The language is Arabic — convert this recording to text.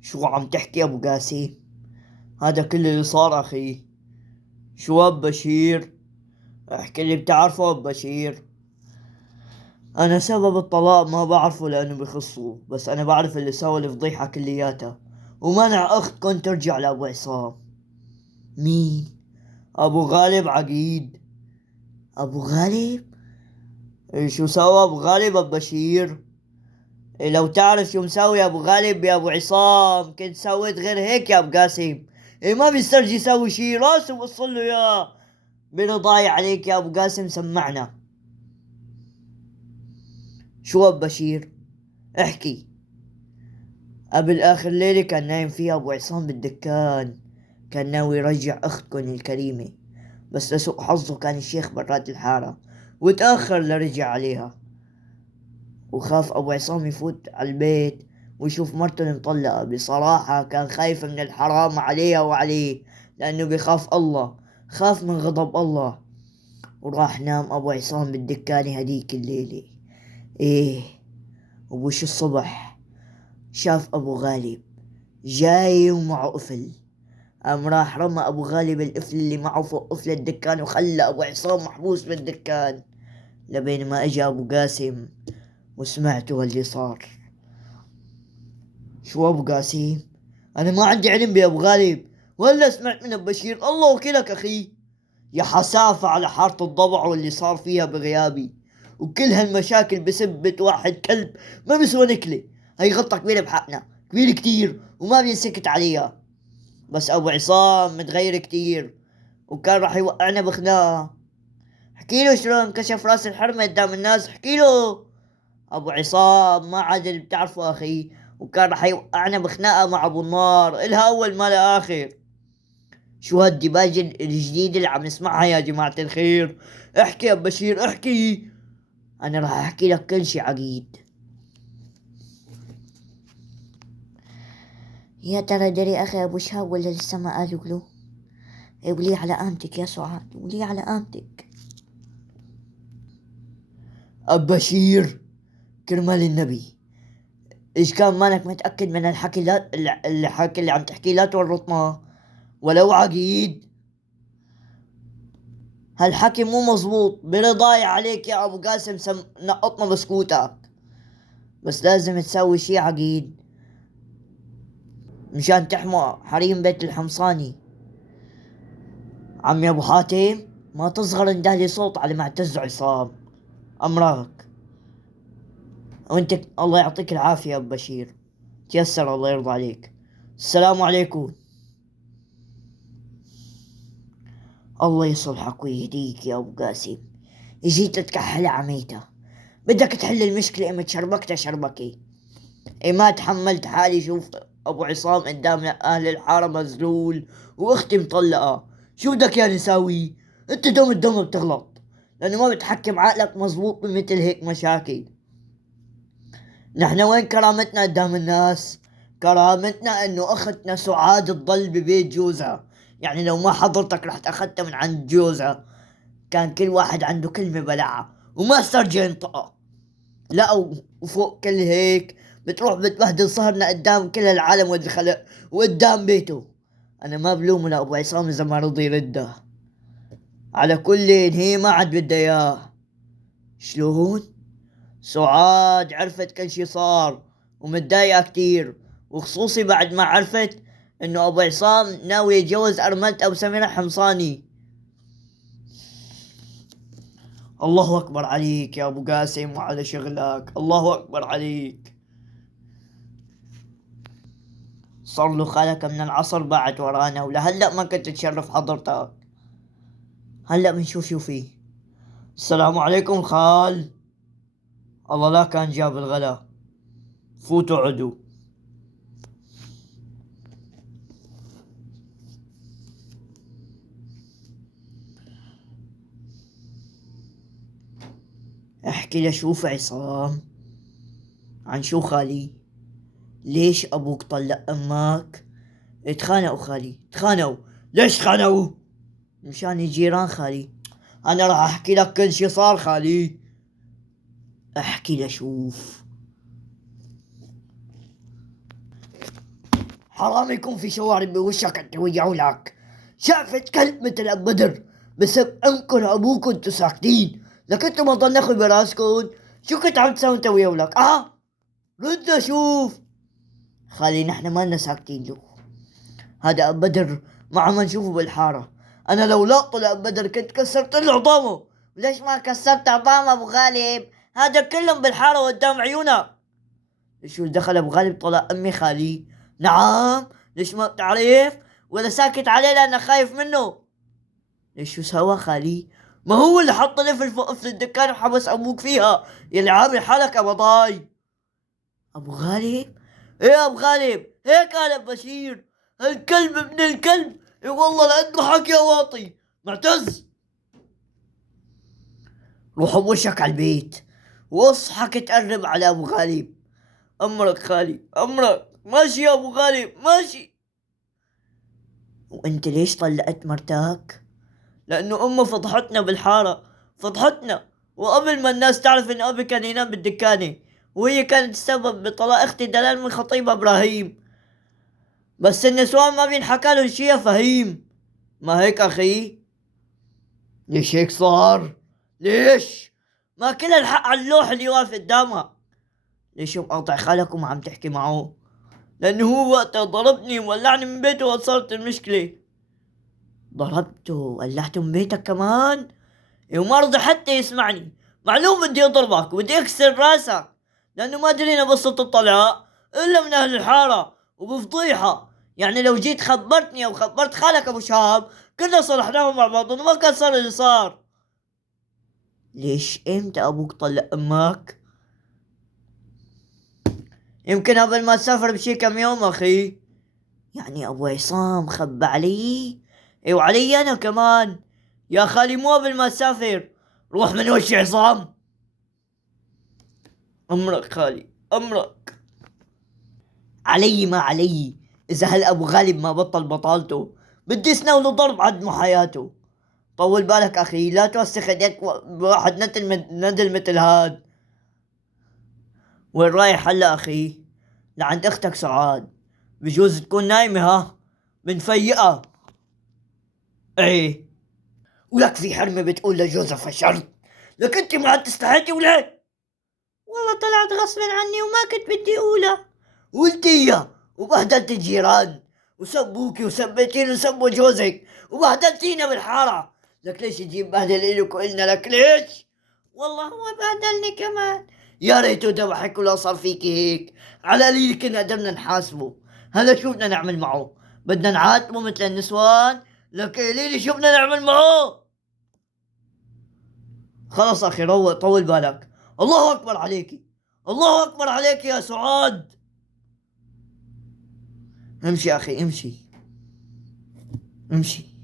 شو عم تحكي أبو قاسم؟ هذا كل اللي صار أخي. شو أب بشير؟ احكي اللي بتعرفه أب بشير. أنا سبب الطلاق ما بعرفه لأنه بخصه، بس أنا بعرف اللي سوى الفضيحة كلياتها ومنع أختكم ترجع لأبو عصام. مين؟ أبو غالب عقيد. أبو غالب؟ إيه شو سوى أبو غالب أب بشير؟ إيه لو تعرف شو مسوي أبو غالب يا أبو عصام كنت سويت غير هيك يا أبو قاسم. إيه ما بيسترجي يسوي شي راسه وصل له يا برضاي عليك يا أبو قاسم سمعنا. شو أب بشير؟ احكي. قبل آخر ليلة كان نايم فيها أبو عصام بالدكان، كان ناوي يرجع أختكن الكريمة، بس لسوء حظه كان الشيخ برات الحارة وتأخر لرجع عليها، وخاف أبو عصام يفوت على البيت ويشوف مرته المطلقة. بصراحة كان خايف من الحرام عليها وعليه، لأنه بيخاف الله، خاف من غضب الله. وراح نام أبو عصام بالدكانة هديك الليلة. إيه، وبوش الصبح شاف أبو غالب جاي ومعه قفل. قام راح رمى أبو غالب القفل اللي معه فوق قفل الدكان وخلى أبو عصام محبوس بالدكان لبين ما أجا أبو قاسم وسمعته اللي صار. شو أبو قاسم؟ أنا ما عندي علم بأبو غالب ولا سمعت من أبو بشير، الله وكيلك أخي. يا حسافة على حارة الضبع واللي صار فيها بغيابي، وكل هالمشاكل بسبة واحد كلب ما بيسوى نكلة. هي غلطة كبيرة بحقنا، كبيرة كتير وما بينسكت عليها. بس أبو عصام متغير كتير وكان راح يوقعنا بخناقة. احكي له شلون كشف راس الحرمة قدام الناس، احكي له. أبو عصام ما عاد اللي بتعرفه أخي، وكان راح يوقعنا بخناقة مع أبو النار إلها أول ما لا آخر. شو هالديباجة الجديدة اللي عم نسمعها يا جماعة الخير؟ احكي يا بشير احكي. أنا راح أحكي لك كل شي عقيد. يا ترى دري أخي أبو شهاب ولا لسه ما قالوا له؟ إيه ولي على قامتك يا سعاد، ولي على قامتك. أب بشير كرمال النبي، إيش كان مانك متأكد من الحكي؟ لا الحكي اللي عم تحكيه لا تورطنا ولو عقيد. هالحكي مو مزبوط، برضاي عليك يا أبو قاسم نقطنا بسكوتك. بس لازم تسوي شي عقيد مشان تحمى حريم بيت الحمصاني. عمي أبو حاتم ما تصغر اندهلي صوت على معتز عصام، أمرك. وانت الله يعطيك العافية يا أبو بشير، تيسر الله يرضى عليك. السلام عليكم. الله يصلحك ويهديك يا أبو قاسم، جيت تكحل عميته، بدك تحل المشكلة ام تشربكت شربكي. اي ما تحملت حالي شوف ابو عصام قدام اهل الحارة مذلول واختي مطلقة. شو بدك يا نساوي؟ انت دوم الدوم بتغلط لانه ما بتحكم عقلك مزبوط بمثل هيك مشاكل. نحن وين كرامتنا قدام الناس؟ كرامتنا انه اختنا سعاد تضل ببيت جوزها، يعني لو ما حضرتك رحت اخذتها من عند جوزها كان كل واحد عنده كلمة بلعها وما استرجع ينطقها. لا وفوق كل هيك بتروح بتبهدل صهرنا قدام كل العالم والخلق وقدام بيته. انا ما بلومه لابو عصام اذا ما رضي يرده. على كل هي ما عاد بدها اياه. شلون؟ سعاد عرفت كل شي صار ومتضايقة كتير، وخصوصي بعد ما عرفت انه ابو عصام ناوي يتجوز ارملة ابو سميرة حمصاني. الله اكبر عليك يا ابو قاسم وعلى شغلك، الله اكبر عليك. صار له خالك من العصر بعد ورانا ولهلا ما كنت تشرف حضرتك. هلا بنشوف شو فيه. السلام عليكم خال. الله لا كان جاب الغلا، فوتوا عدو. احكي لشوف عصام. عن شو خالي؟ ليش ابوك طلق امك؟ اتخانقوا خالي، اتخانقوا. ليش تخانقوا؟ مشان الجيران خالي. انا راح احكي لك كل شي صار خالي. احكي لشوف. حرام يكون في شوارب بوشك انت ويا لك. شافت كلب مثل ابو بدر بسبب انكر ابوكم انتو ساكتين، لك انتو ما ضنخوا براسكم. شو كنت عم تسوي انت ويا ولك؟ رد اشوف. خالي نحن ما لنا ساكتين له، هذا ابو بدر ما عم نشوفه بالحاره. انا لو لقطه لابو بدر كنت كسرت له عظامه. ليش ما كسرت عظام ابو غالب؟ هذا كلهم بالحاره قدام عيونك. شو دخل ابو غالب طلع امي خالي؟ نعم. ليش ما بتعرف ولا ساكت عليه لانك خايف منه؟ ليش شو سوا خالي؟ ما هو اللي حط لي في الدكان وحبس ابوك فيها، يلي عامل حالك ابضاي. ابو غالب؟ ايه ابو غالب هيك قال ابو بشير. الكلب ابن الكلب، اي والله لانه حكي واطي. معتز، روح بوشك على البيت واصحك تقرب على ابو غالب. امرك خالي امرك. ماشي يا ابو غالب ماشي. وانت ليش طلقت مرتك؟ لانه امه فضحتنا بالحاره، فضحتنا. وقبل ما الناس تعرف ان ابي كان ينام بالدكانه، وهي كانت السبب بطلاق اختي دلال من خطيبها ابراهيم. بس النسوان ما بينحكى لهم شي يا فهيم. ما هيك اخي؟ ليش هيك صار؟ ليش؟ ما كل الحق على اللوح اللي واقف قدامها. ليش مقاطع خالك وما عم تحكي معه؟ لانه هو وقتها ضربني وولعني من بيته وصارت المشكله. ضربته وولعته من بيتك كمان؟ وما رضى حتى يسمعني. معلوم بدي اضربك وبدي اكسر راسك، لانه ما درينا قصة الطلاق الا من اهل الحارة وبفضيحة. يعني لو جيت خبرتني او خبرت خالك ابو شهاب كنا صلحناهم مع بعض وما كان صار اللي صار. ليش امتى ابوك طلق امك؟ يمكن قبل ما تسافر بشي كم يوم اخي. يعني ابو عصام خبى علي؟ وعلي انا كمان. يا خالي مو قبل ما تسافر. روح من وشي عصام. امرك خالي امرك. علي ما علي. اذا هالابو غالب ما بطل بطالته بدي اسناوله ضرب عد مو حياته. طول بالك اخي، لا توسخ ايديك بواحد ندل مثل هاد. وين رايح هلا اخي؟ لعند اختك سعاد. بجوز تكون نايمة بنفيقها. ايه. ولك في حرمة بتقول لجوزها فشرت، لك انت ما عاد تستحقي ولا؟ والله طلعت غصب عني وما كنت بدي اقولها. قلتيها وبهدلت الجيران وسبوكي وسبيتين وسبوا جوزك وبهدلتينا بالحارة. لك ليش تجيب بهدل إلك وإلنا؟ لك ليش؟ والله هو بهدلني كمان. يا ريته ذبحك ولا صار فيكي هيك. على قليل كنا قدرنا نحاسبه. هلا شو بدنا نعمل معه؟ بدنا نعاتبه مثل النسوان؟ لك قليلي شو بدنا نعمل معه؟ خلص اخي روق طول بالك. الله اكبر عليكي، الله اكبر عليك يا سعاد. امشي اخي امشي امشي.